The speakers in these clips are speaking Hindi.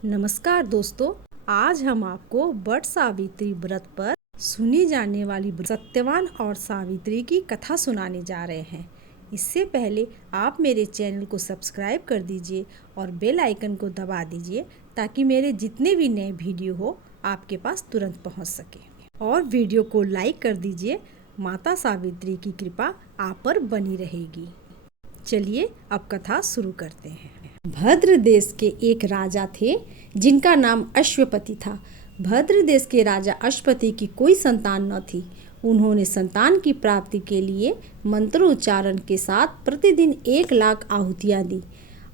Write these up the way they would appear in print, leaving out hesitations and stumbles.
नमस्कार दोस्तों, आज हम आपको वट सावित्री व्रत पर सुनी जाने वाली सत्यवान और सावित्री की कथा सुनाने जा रहे हैं। इससे पहले आप मेरे चैनल को सब्सक्राइब कर दीजिए और बेल आइकन को दबा दीजिए ताकि मेरे जितने भी नए वीडियो हो आपके पास तुरंत पहुंच सके। और वीडियो को लाइक कर दीजिए। माता सावित्री की कृपा आप पर बनी रहेगी। चलिए अब कथा शुरू करते हैं। भद्र देश के एक राजा थे जिनका नाम अश्वपति था। भद्र देश के राजा अश्वपति की कोई संतान न थी। उन्होंने संतान की प्राप्ति के लिए मंत्रोच्चारण के साथ प्रतिदिन 1,00,000 आहुतियाँ दी।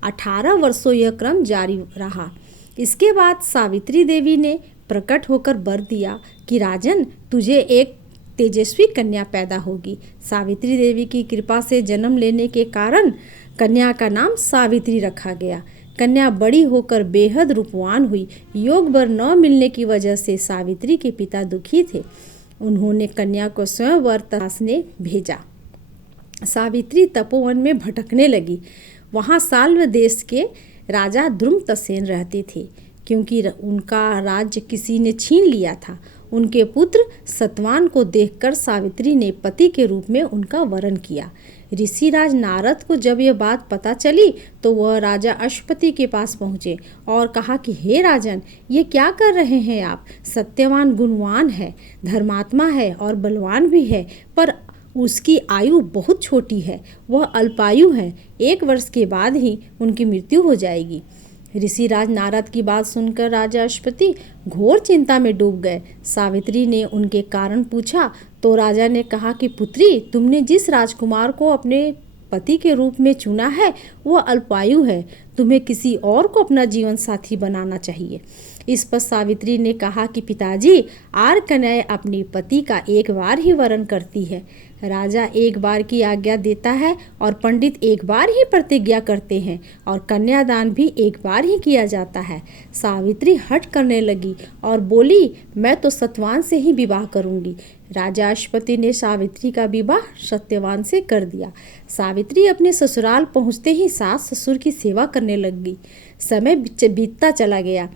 18 वर्षों यह क्रम जारी रहा। इसके बाद सावित्री देवी ने प्रकट होकर वर दिया कि राजन, तुझे एक तेजस्वी कन्या पैदा होगी। सावित्री देवी की कृपा से जन्म लेने के कारण कन्या का नाम सावित्री रखा गया। कन्या बड़ी होकर बेहद रूपवान हुई। योग वर न मिलने की वजह से सावित्री के पिता दुखी थे। उन्होंने कन्या को स्वयं वर तलाशने भेजा। सावित्री तपोवन में भटकने लगी। वहाँ साल्व देश के राजा द्रुमतसेन रहते थे। क्योंकि उनका राज्य किसी ने छीन लिया था, उनके पुत्र सतवान को देखकर सावित्री ने पति के रूप में उनका वरण किया। ऋषिराज नारद को जब यह बात पता चली तो वह राजा अश्वपति के पास पहुँचे और कहा कि हे राजन, ये क्या कर रहे हैं आप? सत्यवान गुणवान है, धर्मात्मा है और बलवान भी है, पर उसकी आयु बहुत छोटी है। वह अल्पायु है। 1 वर्ष के बाद ही उनकी मृत्यु हो जाएगी। ऋषिराज नारद की बात सुनकर राजा अश्वपति घोर चिंता में डूब गए। सावित्री ने उनके कारण पूछा तो राजा ने कहा कि पुत्री, तुमने जिस राजकुमार को अपने पति के रूप में चुना है वह अल्पायु है। तुम्हें किसी और को अपना जीवन साथी बनाना चाहिए। इस पर सावित्री ने कहा कि पिताजी, आर कन्याएं अपने पति का एक बार ही वरण करती है। राजा एक बार की आज्ञा देता है और पंडित एक बार ही प्रतिज्ञा करते हैं और कन्यादान भी एक बार ही किया जाता है। सावित्री हट करने लगी और बोली, मैं तो सत्यवान से ही विवाह करूंगी। राजा अश्वपति ने सावित्री का विवाह सत्यवान से कर दिया। सावित्री अपने ससुराल पहुंचते ही सास ससुर की सेवा करने लगी। समय बीतता चला गया।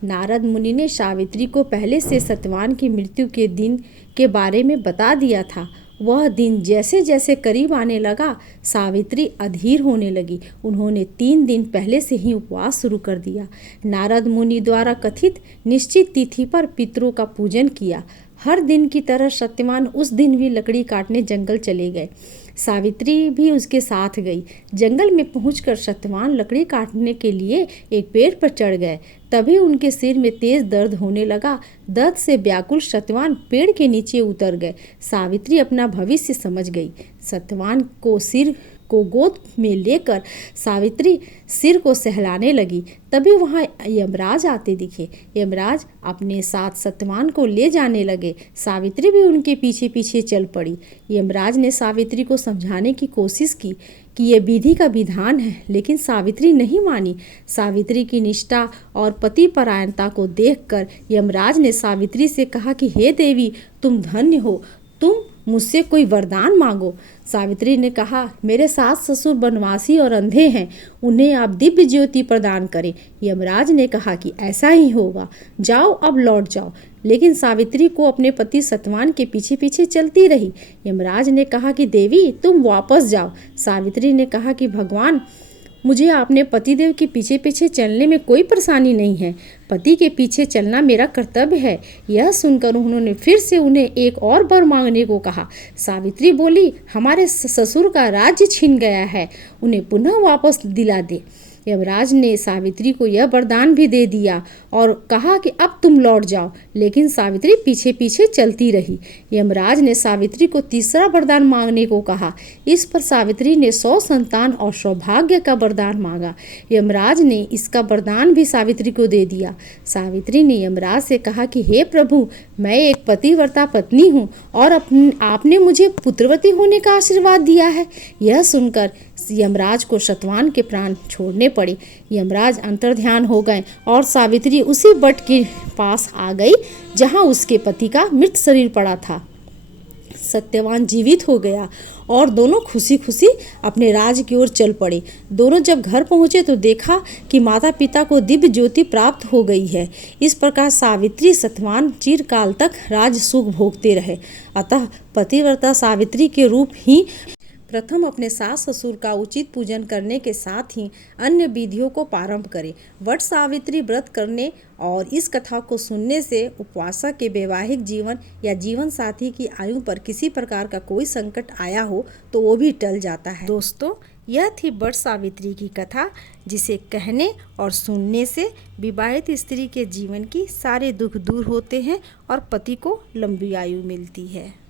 नारद मुनि ने सावित्री को पहले से सत्यवान की मृत्यु के दिन के बारे में बता दिया था। वह दिन जैसे जैसे करीब आने लगा, सावित्री अधीर होने लगी। उन्होंने 3 दिन पहले से ही उपवास शुरू कर दिया। नारद मुनि द्वारा कथित निश्चित तिथि पर पितरों का पूजन किया। हर दिन की तरह सत्यवान उस दिन भी लकड़ी काटने जंगल चले गए। सावित्री भी उसके साथ गई। जंगल में पहुंचकर सत्यवान लकड़ी काटने के लिए एक पेड़ पर चढ़ गए। तभी उनके सिर में तेज दर्द होने लगा। दर्द से व्याकुल सत्यवान पेड़ के नीचे उतर गए। सावित्री अपना भविष्य समझ गई। सत्यवान को सिर को गोद में लेकर सावित्री सिर को सहलाने लगी। तभी वहाँ यमराज आते दिखे। यमराज अपने साथ सत्यवान को ले जाने लगे। सावित्री भी उनके पीछे पीछे चल पड़ी। यमराज ने सावित्री को समझाने की कोशिश की कि यह विधि का विधान है, लेकिन सावित्री नहीं मानी। सावित्री की निष्ठा और पतिपरायणता को देखकर यमराज ने सावित्री से कहा कि हे देवी, तुम धन्य हो, तुम मुझसे कोई वरदान मांगो। सावित्री ने कहा, मेरे सास ससुर बनवासी और अंधे हैं, उन्हें आप दिव्य ज्योति प्रदान करें। यमराज ने कहा कि ऐसा ही होगा, जाओ अब लौट जाओ। लेकिन सावित्री को अपने पति सत्यवान के पीछे पीछे चलती रही। यमराज ने कहा कि देवी, तुम वापस जाओ। सावित्री ने कहा कि भगवान, मुझे अपने पतिदेव के पीछे पीछे चलने में कोई परेशानी नहीं है। पति के पीछे चलना मेरा कर्तव्य है। यह सुनकर उन्होंने फिर से उन्हें एक और वर मांगने को कहा। सावित्री बोली, हमारे ससुर का राज्य छिन गया है, उन्हें पुनः वापस दिला दे। यमराज ने सावित्री को यह वरदान भी दे दिया और कहा कि अब तुम लौट जाओ। लेकिन सावित्री पीछे पीछे चलती रही। यमराज ने सावित्री को तीसरा वरदान मांगने को कहा। इस पर सावित्री ने 100 संतान और सौभाग्य का वरदान मांगा। यमराज ने इसका वरदान भी सावित्री को दे दिया। सावित्री ने यमराज से कहा कि हे प्रभु, मैं एक पतिव्रता पत्नी हूँ और आपने मुझे पुत्रवती होने का आशीर्वाद दिया है। यह सुनकर यमराज को सत्यवान के प्राण छोड़ने पड़े। यमराज अंतर्ध्यान हो गए और सावित्री उसी वट के पास आ गई जहां उसके पति का मृत शरीर पड़ा था। सत्यवान जीवित हो गया और दोनों खुशी खुशी अपने राज की ओर चल पड़े। दोनों जब घर पहुँचे तो देखा कि माता पिता को दिव्य ज्योति प्राप्त हो गई है। इस प्रकार सावित्री सत्यवान चिरकाल तक राज सुख भोगते रहे। अतः पतिव्रता सावित्री के रूप ही प्रथम अपने सास ससुर का उचित पूजन करने के साथ ही अन्य विधियों को प्रारंभ करें। वट सावित्री व्रत करने और इस कथा को सुनने से उपवासक के वैवाहिक जीवन या जीवन साथी की आयु पर किसी प्रकार का कोई संकट आया हो तो वो भी टल जाता है। दोस्तों, यह थी वट सावित्री की कथा, जिसे कहने और सुनने से विवाहित स्त्री के जीवन की सारे दुख दूर होते हैं और पति को लंबी आयु मिलती है।